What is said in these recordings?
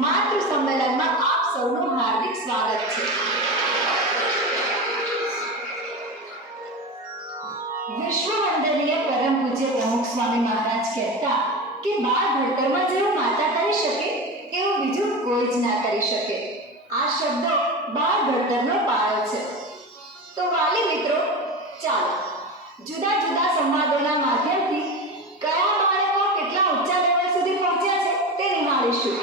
માતૃ સંમેલનમાં આપ સૌનું હાર્દિક સ્વાગત છે। વિશ્વવંદનીય પરમ પૂજ્ય પ્રમુખ સ્વામી મહારાજ કહેતા કે બાળ ભણતરમાં જેવું માતા કરી શકે એવું બીજું કોઈ જ ના કરી શકે। આ શબ્દો બાળ ભણતરનો પાયો છે। તો વાલી મિત્રો, ચાલો જુદા જુદા સંવાદોના માધ્યમથી કયા બાળકો કેટલા ઊંચા લેવલ સુધી પહોંચ્યા છે તે નિહાળીશું।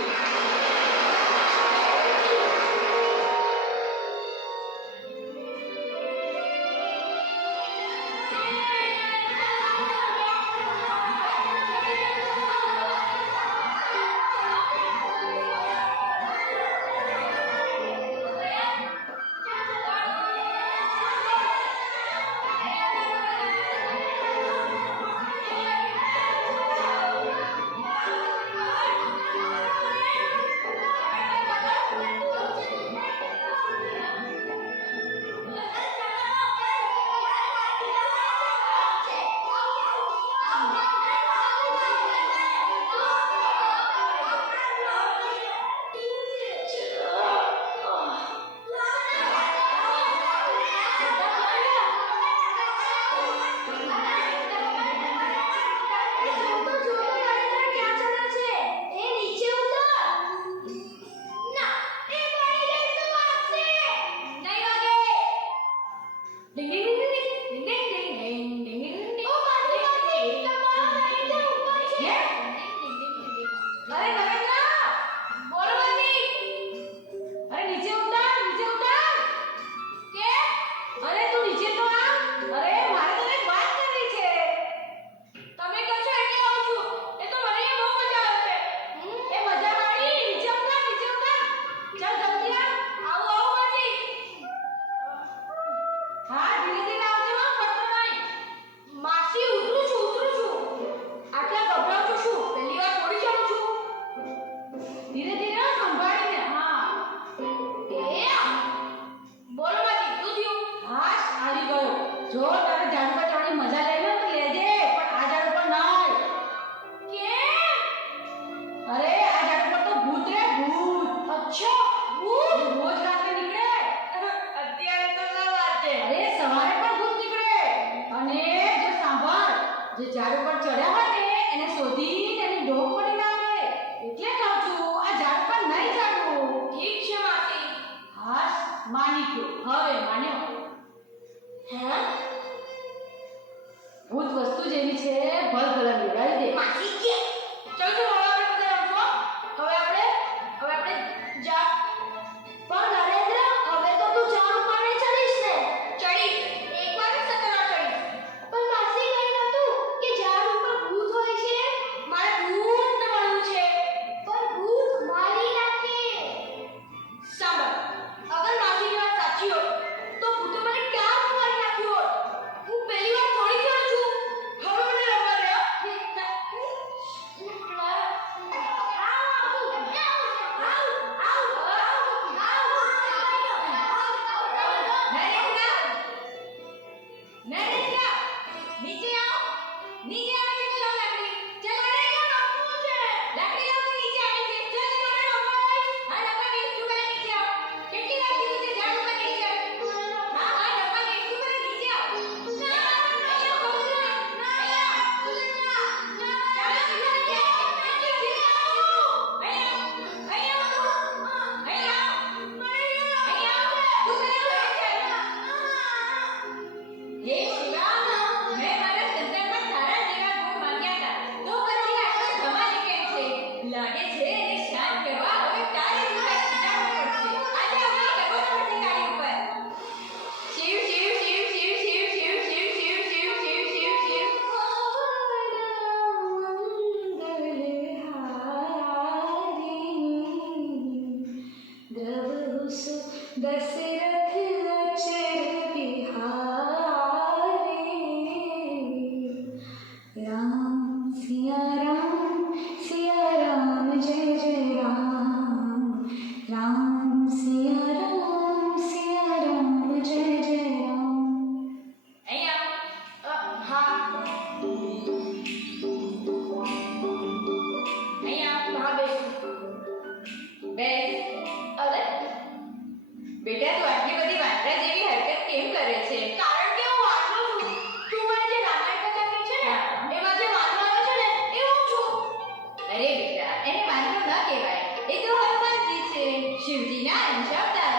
કેવા કહેવાય? એ તો હનુમાનજી છે, શિવજીના અંશ અવતાર.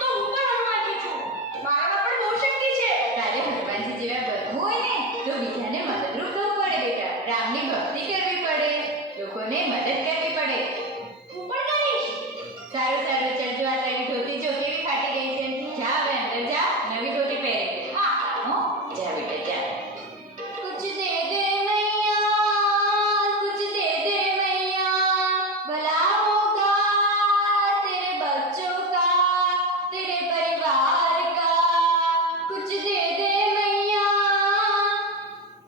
તો હું પણ હનુમાનજી છું. મારામાં પણ બહુ શક્તિ છે. તારે હનુમાનજી જેવા બનવું હોય ને તો બીજાને મદદરૂપ થવું પડે બેટા. રામની ભક્તિ કરવી પડે, લોકોને મદદ કરવી પડે. હું પણ કરીશ. સારું સારું, ચાલ જો આ તારી ધોતી જો કેવી ફાટી ગઈ છે. જા હવે અંદર જા, નવી ધોતી પહેરી લે. હા. હો, જા બેટા જા. कुछ दे दे मैया, कुछ दे दे मैया, भला होगा तेरे बच्चों का, तेरे परिवार का. कुछ दे दे मैया,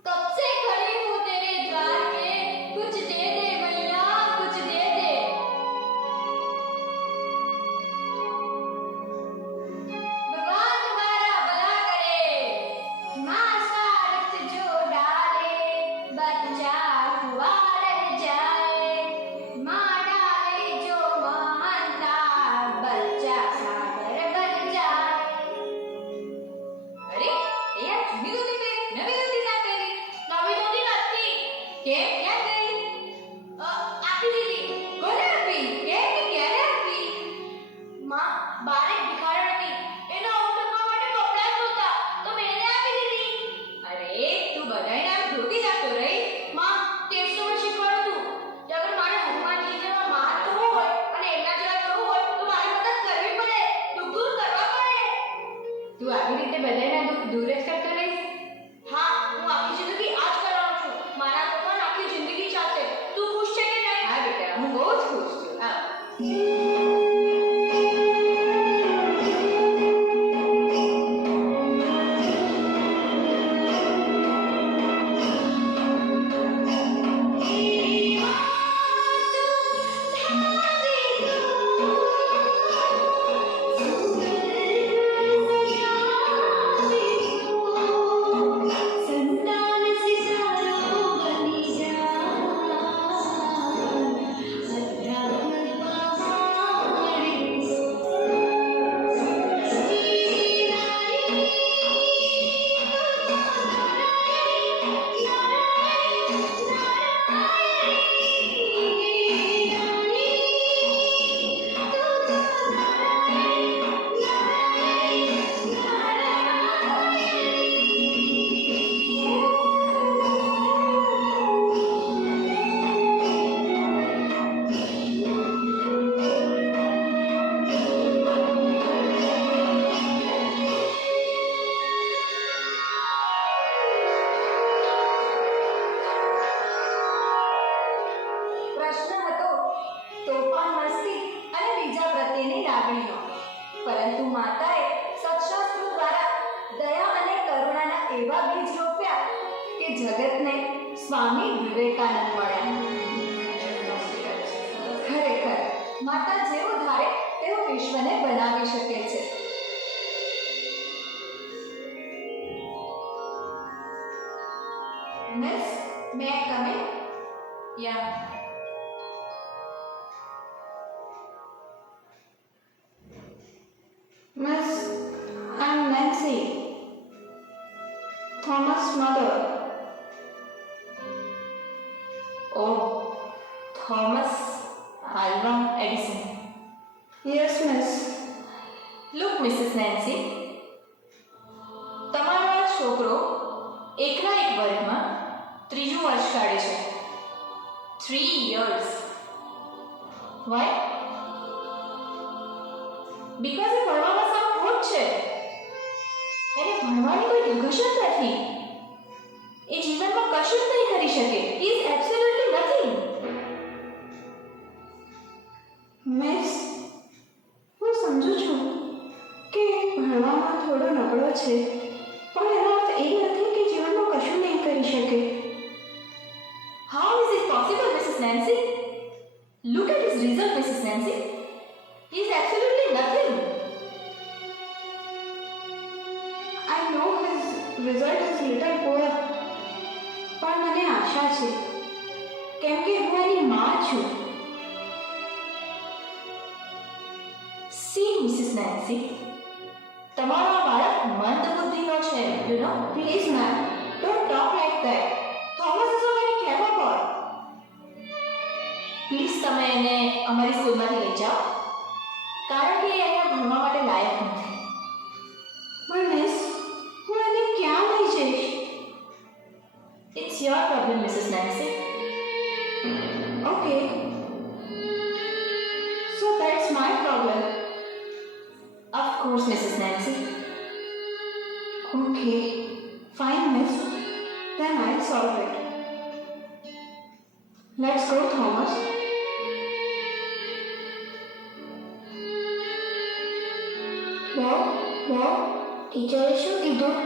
कब से खड़ी हूँ तेरे द्वार पे. कुछ दे दे मैया, कुछ दे दे. भगवान तुम्हारा भला करे, माँ सारथ जो डाले, बच्चा हुआ रह जाए. माँ डाले जो महानता, बच्चा सागर बन जाए. અરે એ આ જૂની ધોતી પહેરી, નવી ધોતી ના પહેરી? નવી ધોતી નથી. કેમ, ક્યાં ગઈ? આપી દીધી. કોને આપી? કેમ ને ક્યારે આપી? માં, બાર એક ભિખારણ હતી. એનો અવસર કરવા માટે કપડાં જ નહોતા, તો મેં એને આપી દીધી. અરે તું બધાયને આમ ધોતી જ આપતો રહી? માં, તે જ તો મને શીખવાડ્યું હતું કે અગર મારે હનુમાનજી જેવા મહાન થવું હોય અને એમના જેવા થવું હોય તો મારે મદદ કરવી પડે, દુઃખ દૂર કરવા પડે. તું આવી રીતે બધાયના દુઃખ દૂર જ કરતો રહીશ? હા, હું આખી જિંદગી આ જ કરવાનો છું. મારા ભગવાન આખી જિંદગી ચાલશે. તું ખુશ છે કે નહીં? હા બેટા, હું બહુ જ ખુશ છું. આવ. संतान सितारो बनी जा, अध्यात्म પ્રશ્ન હતો તોફાન, મસ્તી અને બીજા પ્રત્યેની લાગણીઓ. પરંતુ માતાએ સત્શાસ્ત્રો દ્વારા દયા અને કરુણાના એવા બીજ રોપ્યા કે જગતને સ્વામી વિવેકાનંદ મળ્યા. ખરેખર માતા જેવું ધારે તેવું વિશ્વને બનાવી શકે છે. Miss, may I come in? Ya. Miss, I'm Nancy, Thomas' mother. Oh, Thomas Alva Edison. Yes, miss. Look, Mrs. Nancy, તમારો આ છોકરો એકના એક વર્ગમાં ત્રીજું વર્ષ કાઢે છે. 3 years. Why? Because એ ભણવામાં સાવ ખોટ છે. એને ભણવાની કોઈ ધગશ જ નથી. એ જીવનમાં કશું જ નહીં કરી શકે. He is absolutely nothing. Miss, હું સમજુ છું કે ભણવામાં થોડો નબળો છે, પણ એનો અર્થ એ નથી કે જીવનમાં કશું નહીં કરી શકે. How is it possible, Mrs. Nancy? Look at his result, Mrs. Nancy. He is absolutely nothing. I know his result is little poor, પણ મને આશા છે કેમ કે હું એની માં છું. See, Mrs. Nancy, તમારો આ બાળક મંદ બુદ્ધિનો છે, you know. Please, ma'am, don't talk like that. Thomas is a very clever boy. Please તમે એને અમારી સ્કૂલમાંથી લઈ જાઓ, કારણ કે એ અહીંયા ભણવા માટે લાયક નથી. પણ મિસ, હું એને ક્યાં લઈ જઈશ? It's your problem Mrs Nancy. Okay. So that's my problem. Of course, Mrs. Nancy. Okay. Fine, miss. Then I'll solve it. Let's go, Thomas. Wow, ટીચરે શું કીધું?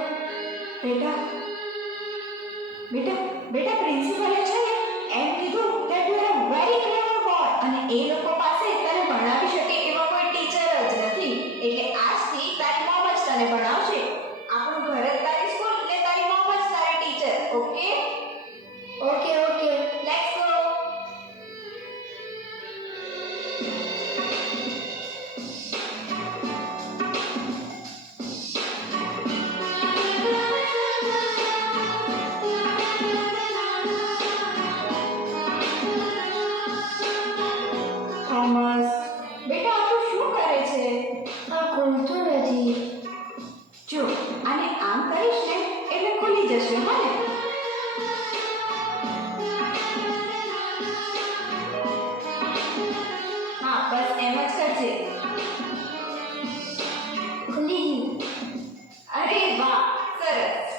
બેટા પ્રિન્સિપલે છે ને એમ કીધું that you are a very clever boy અને એ લોકો પાસે તને ભણાવી શકે એવા કોઈ ટીચર જ નથી. એટલે આજથી તારી મોમ જ તને ભણાવશે. આપણું ઘર જ તારી સ્કૂલ એટલે તારી મોમ જ તારી teacher. Okay, Okay. Let's go. Thomas, બેટા આ તું શું કરે છે? આ ખુલતું નથી. જો આને આમ કરીશ ને એટલે ખુલી જશે. હા ને? હા, બસ એમ જ કરજે. ખુલી ગયું. અરે વાહ, સરસ.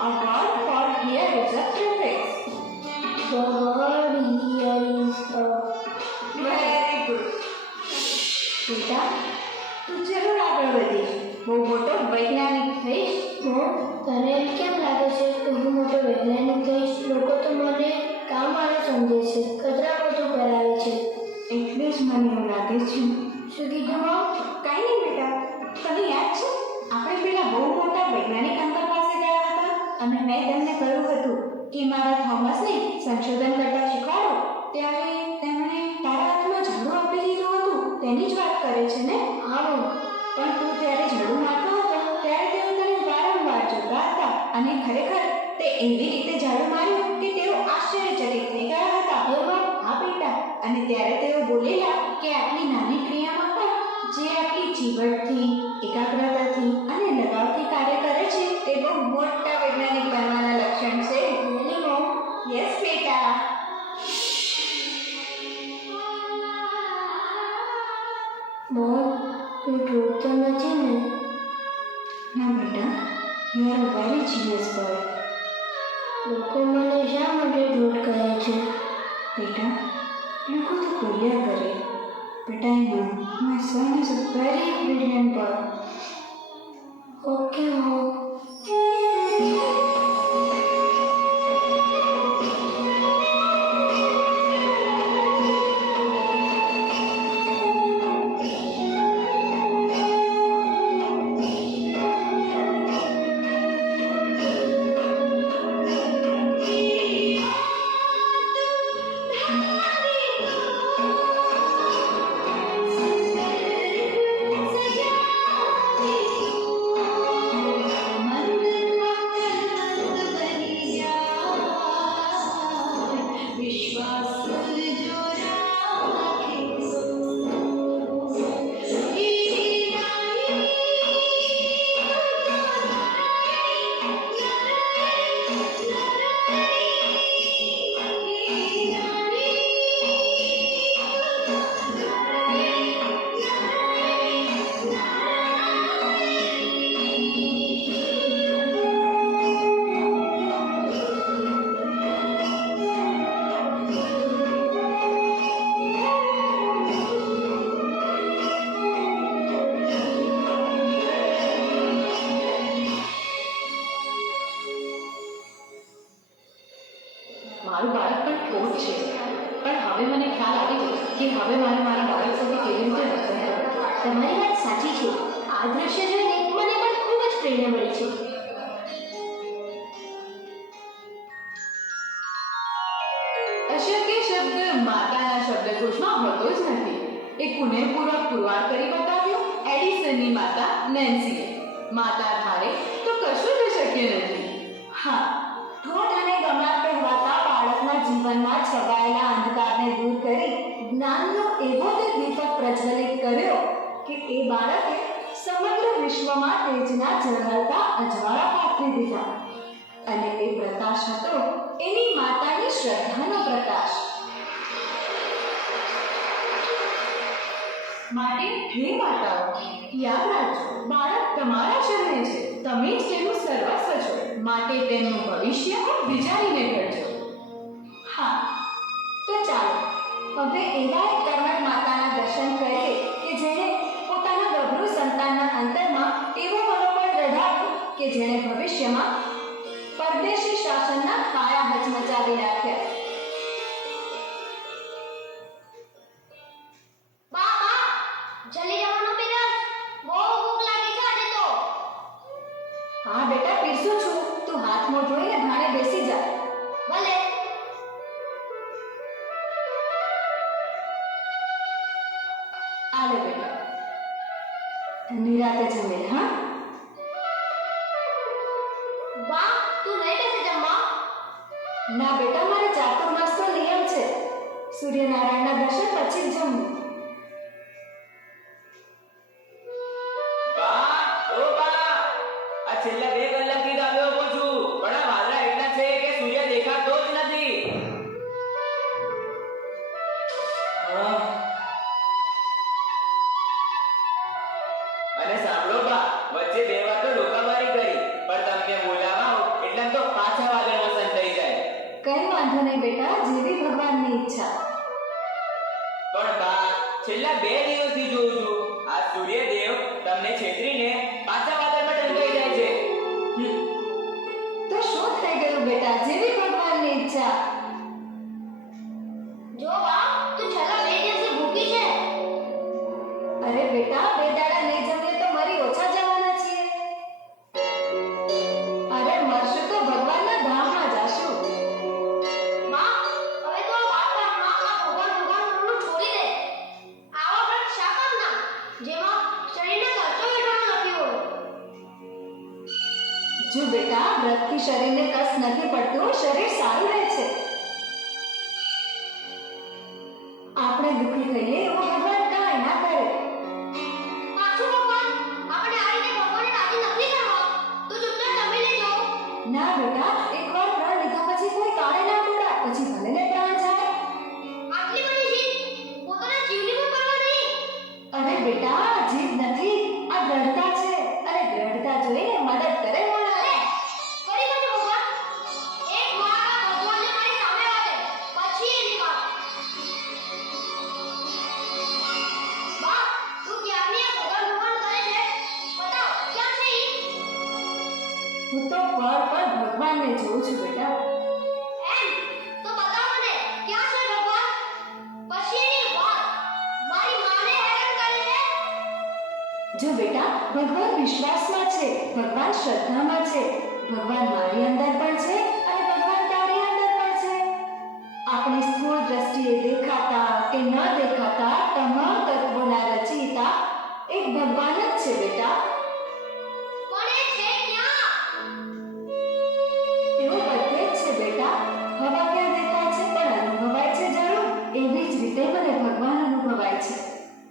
A word for here is a prefix. The word here is a. Very good. બેટા તું જરૂર આગળ વધીશ, બહુ મોટો વૈજ્ઞાનિક થઈશ. તને એમ કેમ લાગે છે કે હું મોટો વૈજ્ઞાનિક થઈશ? લોકો તો મને કામ વાળો સમજે છે, કચરા પોતું કરાવે છે. એટલે જ મને એવું લાગે છે. શું કીધું મા? કાંઈ નહીં બેટા, તને યાદ છે આપણે પેલા બહુ મોટા વૈજ્ઞાનિક અંકલ પાસે ગયા હતા અને મેં તેમને કહ્યું હતું કે મારા થોમસને સંશોધન કરતા શીખવાડો, ત્યારે તેમણે તારા હાથમાં ઝાડુ આપી દીધું હતું. તેની જ વાત કરે છે ને? હા, પણ તું ત્યારે ઝાડુ મારતો હતો ત્યારે તેઓ તને વારંવાર જોતા હતા અને ખરેખર તે એવી રીતે ઝાડુ માર્યું કે તેઓ આશ્ચર્યચકિત થઈ ગયા હતા. હા બેટા, અને ત્યારે તેઓ બોલેલા કે આટલી નાની ક્રિયામાં પણ જે આટલી જીવટથી, એકાગ્રતાથી અને લગાવથી કાર્ય કરે છે તે બહુ મોટા વૈજ્ઞાનિક બનવાના લક્ષણ છે. really mom? યસ બેટા. Mom, હું ડૂબતો નથી ને? ના બેટા, you are a very genius boy. લોકો મને શા માટે ડૂબ કહે છે? બેટા લોકો તો બોલ્યા કરે. બેટા I know my son is a very brilliant boy. Okay, mom. મારું બાળક પણ ખોટ છે, પણ હવે મને ખ્યાલ આવ્યો કે હવે મારે મારા બાળક સાથે કેવી રીતે વર્તન કરવું. તમારી વાત સાચી છે. આ દ્રશ્ય જોઈને મને પણ ખૂબ જ પ્રેરણા મળી છે. અશક્ય શબ્દ માતાના શબ્દકોશમાં હોતો જ નથી. એ પુનઃપૂર્વક પુરવાર કરી બતાવ્યું એડિસનની માતા નેન્સીએ. માતા ધારે તો કશું જ શક્ય નથી. હા, હોઠ અને ગમા કહેવાતા બાળકના જીવનમાં છવાયેલા અંધકારને દૂર કરી જ્ઞાનનો એવો તે દીપક પ્રજ્વલિત કર્યો કે એ બાળકે સમગ્ર વિશ્વમાં તેજના ઝળહળતા અજવાળા પાથરી દીધા. અને એ પ્રકાશ હતો એની માતાની શ્રદ્ધાનો પ્રકાશ. માટે હે માતાઓ, યાદ રાખજો, બાળક તમારા ચરણે છે. તમે જ તેનું સર્વસ્વ છો. માટે તેમનું ભવિષ્ય વિચારીને કરજો. હા, તો ચાલો હવે એવા એક કર્મઠ માતાના દર્શન કરીએ કે જેણે પોતાના ગભરું સંતાનના અંતરમાં એવો મનોબળ દઢાવ્યું કે જેણે ભવિષ્યમાં પરદેશી શાસનના પાયા હચમચાવી નાખ્યા. બા બા જલ્દી જવાનું પીરસ, બહુ ભૂખ લાગી છે આજે તો. હા બેટા, પીરસું છું. તું હાથ મોં ધોઈને ભાણે બેસી જા. ભલે. આલે બેટા, નિરાતે જમે. હા બા તું નહીં બેસે જમવા? ના બેટા, મારે ચાતુર્માસનો નિયમ છે. સૂર્યનારાયણના દર્શન પછી જ જમવું. બા, ઓ બા, આ છેલ્લા 2 કલાકથી તો આવ્યો ઊભો છું, પણ આ વાદળા એટલા છે કે સૂર્ય દેખાતો જ નથી. અને સાંભળો બા, વચ્ચે 2 વાર તો રોકાવારી કરી, પણ તમને બોલાવા એટલે તો પાછા વાદળ વસંત થઈ જાય. કઈ વાંધો નહીં બેટા, જેવી ભગવાનની ઈચ્છા. પણ બા, છેલ્લા 2 દિવસથી જોઉં છું આ સૂર્યદેવ તમને છેતરીને પાછા વાદળમાં ઢંકાઈ જાય છે. તો શું થઈ ગયું બેટા? જેવી ભગવાનની ઈચ્છા. જો બા તું છેલ્લા 2 દિવસથી ભૂખી છે. અરે બેટા, 2 દાડા નહીં જમીએ તો મરી ઓછા જવાના છીએ. અરે મરશું તો ભગવાનના ધામમાં જાશું. બા હવે તો આ વાતમાં આ ભગવાન ભગવાનનું છોડી દે. આવા વ્રત શા કામના જેમાં શરીરને કચો વેઠવાનું લખ્યું હોય. જો બેટા, વ્રતથી શરીરને કષ્ટ નથી પડતું, શરીર સારું રહે છે. આપણે દુઃખી થઈએ એવો ભગવાન કાંઈ ના કરે. પાછું ભગવાન આપણે આ રીતે ભગવાનને રાજી નથી કરવા તો ચૂપચાપ જમી લેજો. ના બેટા, એકવાર પ્રાણ લીધા પછી કોઈ કાળે ના તોડાય, પછી ભલે ને પ્રાણ જાય. આટલી બધી જીદ પોતાના જીવની પણ પરવા નહીં. અરે બેટા, જીદ નથી, આ દ્રઢતા છે. અને દ્રઢતા જોઈને મદદ કરે માણસ. કરી દેજો ભગવાન. એક વાર આ ભગવાનને મારી સામે વાતે પછી એની વાત. બા તું ક્યારની આ ભગવાન ભગવાન કરે છે? બતાવ ક્યાં છે ઈ? હું તો પણ ભગવાનને જોઉં છું બેટા. એમ તો બતાવ મને ક્યાં છે ભગવાન? પછી એની વાત. મારી માને હેરાન કરે છે. જો બેટા, ભગવાન વિશ્વાસમાં છે, ભગવાન શ્રદ્ધામાં છે, ભગવાન મારી અંદર પણ છે અને ભગવાન તારી અંદર પણ છે. આપણી સ્થૂળ દ્રષ્ટિએ દેખાતા કે ન દેખાતા તમામ તત્વોના રચયિતા એક ભગવાન જ છે બેટા. પણ એ છે ક્યાં? એવું બધે જ છે બેટા. હવા ક્યાં દેખાય છે પણ અનુભવાય છે જરૂર, એવી જ રીતે મને ભગવાન અનુભવાય છે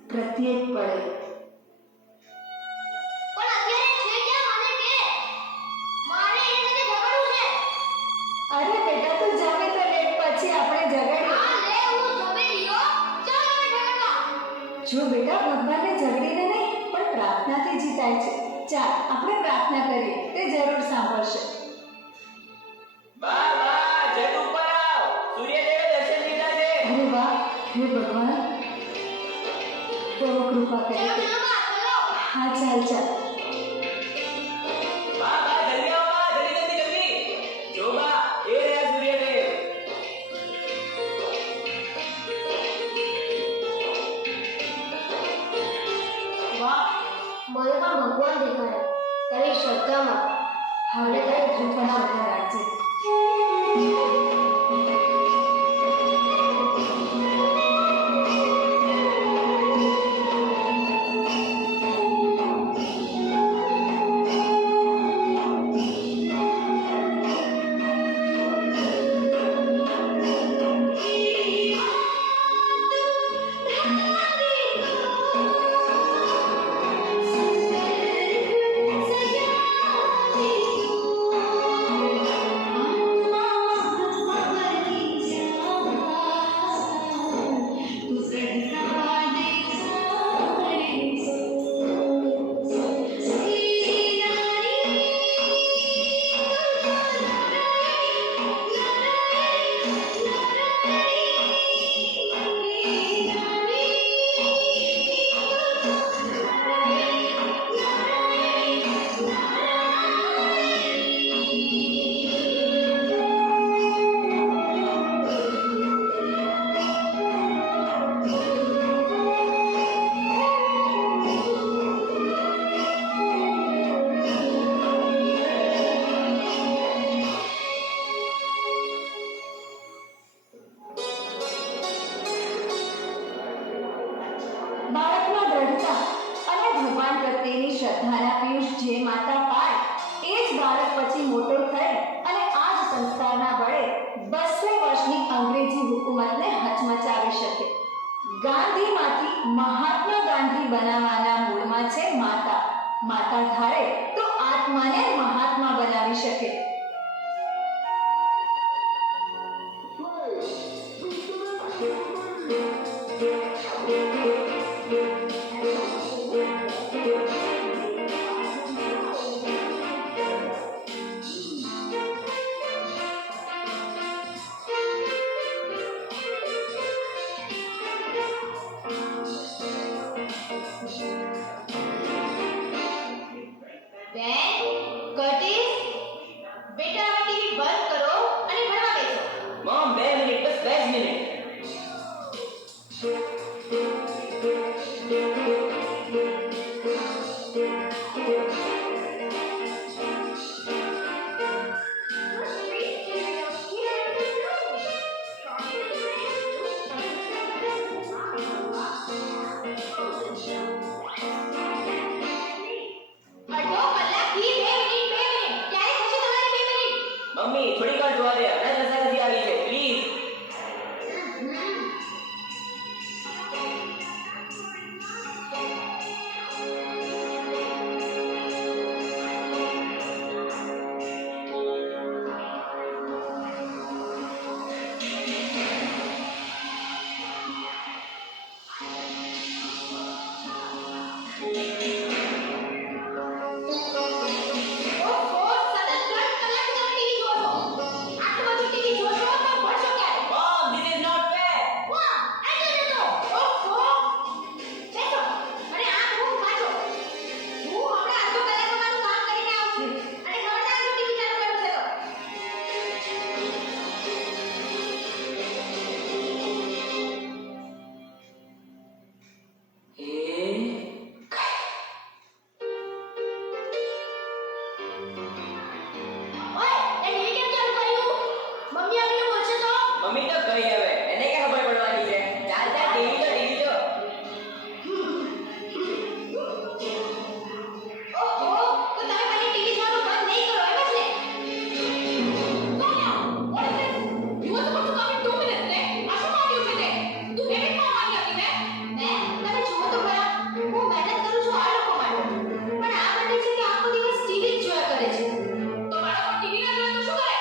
પ્રત્યેક પળે. પણ અત્યારે છે ક્યાં મને કે? મારે એની સાથે ઝઘડવું છે. અરે બેટા, તું જમે તો લેટ, પછી આપણે ઝઘડીએ. હા લે હું જમી લીધો. ચાલ હવે ઝઘડવા. જો બેટા, ભગવાનને ઝઘડીને નહીં પણ પ્રાર્થનાથી જીતાય છે. ચાલ આપણે પ્રાર્થના કરીએ, તે જરૂર સાંભળશે. બા, બા, જટ ઉપર આવ, સૂર્યદેવે દર્શન દીધા છે. અરે વાહ, હે ભગવાન, પ્રભુ કૃપા ચલો કરી. ચલો બા ચલો. હા ચાલ ચાલ. બા, બા, જલ્દી આવો બા, જલ્દી જલ્દી જલ્દી. જો બા, એ રહ્યા સૂર્યદેવ. વાહ મને પણ ભગવાન દેખાય તારી શ્રદ્ધામાં. હવે તારી કૃપાના બધા રાખજે. બધાના પિયુષ જે માતા પાય એ જ બાળક પછી મોટો થઈ અને આ જ સંસ્કારના બળે 200 વર્ષની અંગ્રેજી હુકુમતને હચમચાવી શકે. ગાંધીમાંથી મહાત્મા ગાંધી બનાવવાના મૂળમાં છે માતા. માતા ધારે તો આત્માને મહાત્મા બનાવી શકે. બેન, કર્ટિસ, બેટા હવે ટીવી બંધ કરો અને ભણવા બેસો. મમ 2 મિનિટ, બસ 2 જ મિનિટ. અડધો કલાકથી 2 મિનિટ. ક્યારે થશે તમારી 2 મિનિટ? મમ્મી થોડીક વાર જોવા દે, હમણાં જ રસાકસી આવી છે, પ્લીઝ. ઓહો, સતત 3 કલાક તમે ટીવી જોશો. આટલું બધું ટીવી જોશો તો ભણશો ક્યારે? Mom, this is not fair. વાહ, આ જોજો તો. ઓહો. બેસો અને આ બુક વાંચો. હું હમણાં અડધો કલાકમાં મારું કામ કરીને આવું છું. અને ખબરદાર જો ટીવી ચાલુ કર્યું છે તો. ઓય, એ ટીવી કેમ ચાલુ કર્યું? મમ્મી આવીને બોલશે તો? મમ્મી તો ગઈ હવે, એને ક્યાં ખબર પડવાની છે. ચાલ ચાલ, ટીવી જો. ઓહો, તો તમે મને ટીવી જોવાનું બંધ નહીં કરો એમ જ ને? Sonia, what is this? You were supposed to come in 2 minutes ને? આ શું માંગ્યું છે તે? તું બે મિનિટમાં માંગી હતી ને? મેં, તમે જુઓ તો ખરા. હું મહેનત કરું છું આ લોકો માટે. પણ આ બંને છે કે આખો દિવસ ટીવી જ જોયા કરે છે. તો બાળકો ટીવી ના જોવે તો શું કરે?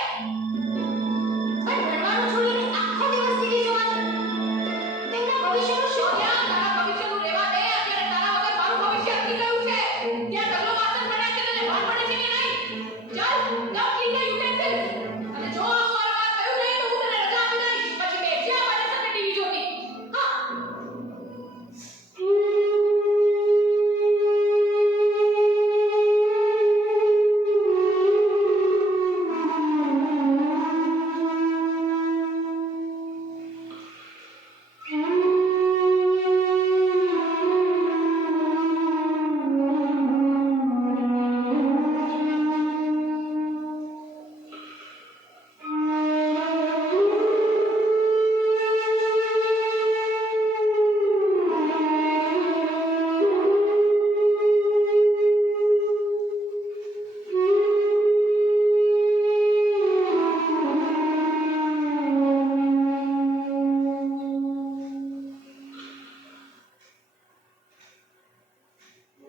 પણ ભણવાનું છોડીને આખો દિવસ ટીવી જોવાનું. તેમના ભવિષ્યનું શું? તારા ભવિષ્યનું રહેવા દે. અત્યારે તારા વગર મારું ભવિષ્ય અટકી ગયું છે. ત્યાં ઢગલો વાસણ પડ્યા છે તને ભાન પડે છે કે નહીં? ચાલ, now clean the utensils. અને જો આવું વારંવાર થયું નહીં તો હું તને રજા આપી દઈશ. પછી બેસ્યા મારી સાથે ટીવી જોતી. હા.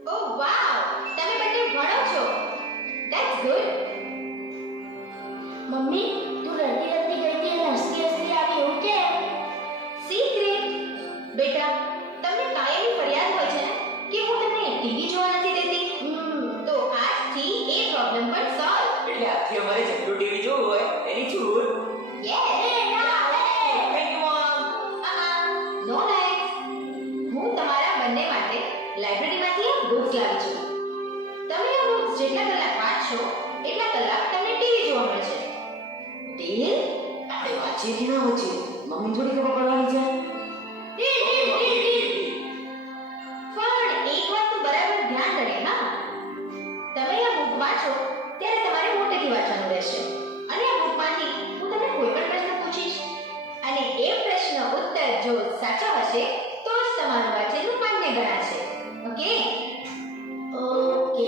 Oh wow! તમે બંને ભણો છો. That's good. મમ્મી, તું રડતી ગઈ હતી અને હસતી આવી એવું કેમ? Secret. બેટા, તમને કાયમની ફરિયાદ હોય છે ને કે હું તમને ટીવી જોવા નથી દેતી. તો આજથી એ પ્રોબ્લેમ પણ સોલ્વ. એટલે આજથી અમારે જેટલું ટીવી જોવું હોય એની છૂટ. Yes. Thank you, Mom. No thanks. હું તમારા બંને માટે લાઇબ્રેરીમાંથી આ બુક્સ લાવી છું. તમે આ બુક્સ જેટલા કલાક વાંચશો એટલા કલાક તમને ટીવી જોવા મળશે. ડીલ? આપણે વાંચીએ કે ના વાંચીએ, મમ્મી થોડી ખબર પડવાની છે. ડીલ. પણ એક વાત તો બરાબર ધ્યાન રહે હા. તમે આ બુક વાંચો ત્યારે તમારે મોટેથી વાંચવાનું રહેશે. અને આ બુકમાંથી હું તમને કોઈ પણ પ્રશ્ન પૂછીશ. અને એ પ્રશ્ન ઉત્તર જો સાચો હશે તો જ તમારું વાંચેલું માન્ય ગણાશે. ઓકે? ઓકે.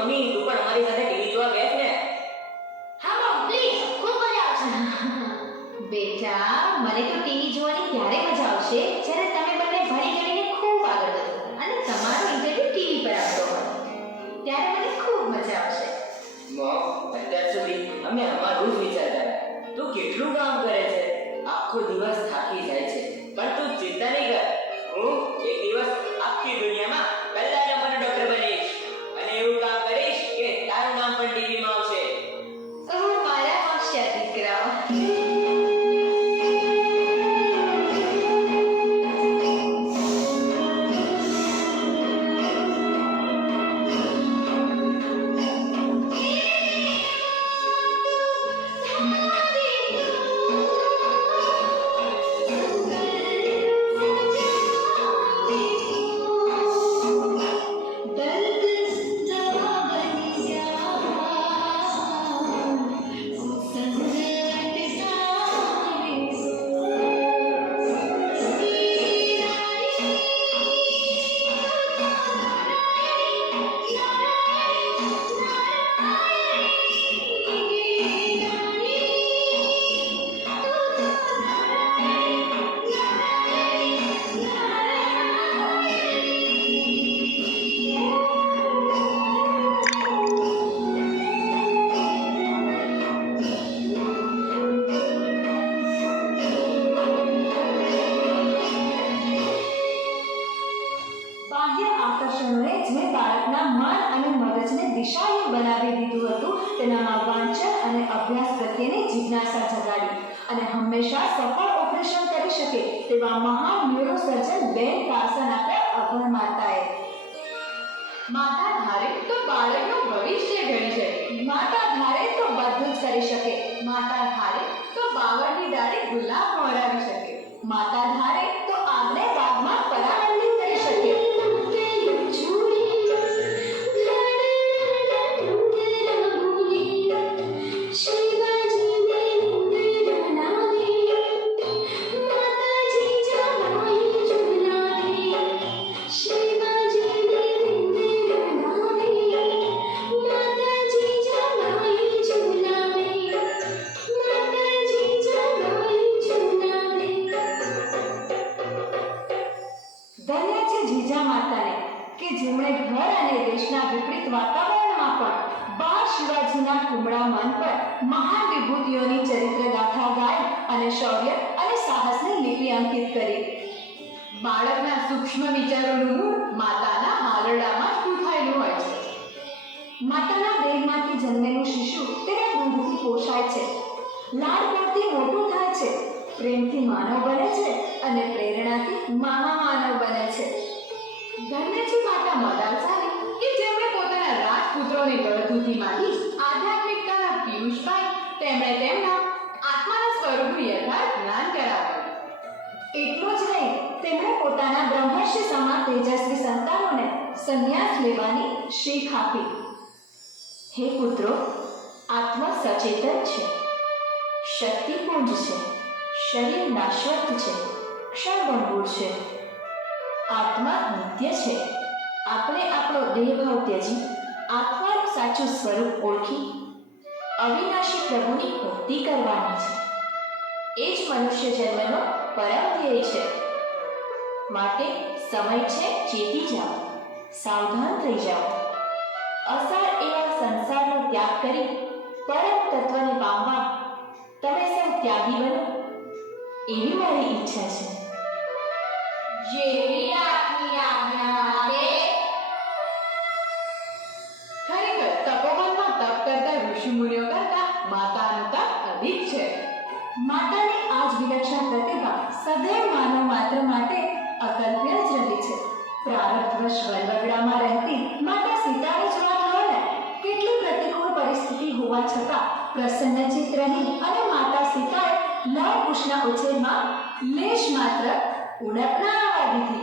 મમ્મી તું પણ અમારી સાથે ટીવી જોવા બેસ ને. હા મમ પ્લીઝ ખૂબ મજા આવશે બેટા મને તો ટીવી જોવાની ત્યારે મજા આવશે જ્યારે તમે બંને ભણી ગણીને ખૂબ આગળ વધો અને તમારો ઇન્ટરવ્યુ ટીવી પર આવતો હોય ત્યારે મને ખૂબ મજા આવશે. મમ અત્યાર સુધી અમે અમારું જ વિચારતા હતા. તું કેટલું કામ કરે છે, આખો દિવસ થાકી જાય છે, પણ તું ચિંતા નહીં કર. હું એક દિવસ આખી દુનિયામાં પહેલા નંબરનો ડોક્ટર બનીશ અને એવું કામ કરીશ કે તારું નામ પણ ટીવીમાં આવશે. ઓહ મારા હોશિયાર દીકરાઓ. બાહ્ય આકર્ષણોએ જે બાળકના મન અને મગજને દિશાહીન બનાવી દીધું હતું તેનામાં વાંચન અને અભ્યાસ પ્રત્યેની જિજ્ઞાસા જગાડી અને હંમેશા સફળ ઓપરેશન કરી શકે તેવા મહાન ન્યુરોસર્જન બેન કાર્સન આપણા અભણ માતાએ. માતા ધારે તો બાળકનું ભવિષ્ય ઘડી શકે, માતા ધારે તો બધું જ કરી શકે, માતા ધારે તો બાવળની ડાળી ગુલાબ મોરાવી શકે, માતા ધારે તો આગને બાગમાં પરાવર્તિત કરી શકે. ધન્ય છે જીજા માતાને કે જેમણે ઘર અને દેશના વિપરીત વાતાવરણમાં પણ બા શિવાજીના કુમળા મન પર મહાન વિભૂતિઓની ચરિત્ર ગાથા ગાઈ અને શૌર્ય અને સાહસની લિપિ અંકિત કરી. બાળકના સૂક્ષ્મ વિચારોનું મૂળ માતાના હાલરડામાં જ ગૂંથાયેલું હોય છે. માતાના દેહમાંથી જન્મેલું શિશુ તેના દૂધથી પોષાય છે, લાડકોડથી મોટું થાય છે, પ્રેમથી માનવ બને છે અને પ્રેરણાથી મહામાનવ બને છે. ધન્ય છે માતા મદાલસાની કે જેમણે પોતાના રાજપુત્રોની ગળથૂથીમાંથી આધ્યાત્મિકતાના પિયુષ પાઈ તેમણે તેમના આત્માના સ્વરૂપનું યથાર્થ જ્ઞાન કરાવ્યું. એટલું જ નહીં, તેમણે પોતાના બ્રહ્મર્ષિ સમાન તેજસ્વી સંતાનોને સંન્યાસ લેવાની શીખ આપી. હે પુત્રો, આત્મા સચેતન છે, શક્તિપુંજ છે, શરીર નાશવંત છે, ક્ષણભંગુર છે. આત્મા નિત્ય છે. આપણે આપણો દેહભાવ ત્યજી આત્માનું સાચું સ્વરૂપ ઓળખી અવિનાશી પ્રભુની ભક્તિ કરવાની છે. એ જ મનુષ્ય જન્મનો પરમ ધ્યેય છે. માટે સમય છે ચેતી જાઓ, સાવધાન થઈ જાઓ. અસાર એવા સંસારનો ત્યાગ કરી પરમ તત્વને પામવા તમે સૌ ત્યાગી બનો એવી મારી ઈચ્છા છે. જેવી આપની આજ્ઞા તે ખરેખર તપોવનમાં તપ કરતા ઋષિમુનિઓ કરતા માતાનું તપ અધિક છે. માતાની આ જ વિલક્ષણ પ્રતિભા સદૈવ માનવ માત્ર માટે અકલ્પ્ય જ રહી છે. પ્રારબ્ધવશ વડવગડામાં રહેતી માતા સીતાને જ વાત લો ને. કેટલી પ્રતિકૂળ પરિસ્થિતિ હોવા છતાં પ્રસન્નચિત્ત રહી અને માતા સીતાએ લવ કુશના ઉછેરમાં લેશ માત્ર ઉણપ ના આવવા દીધી.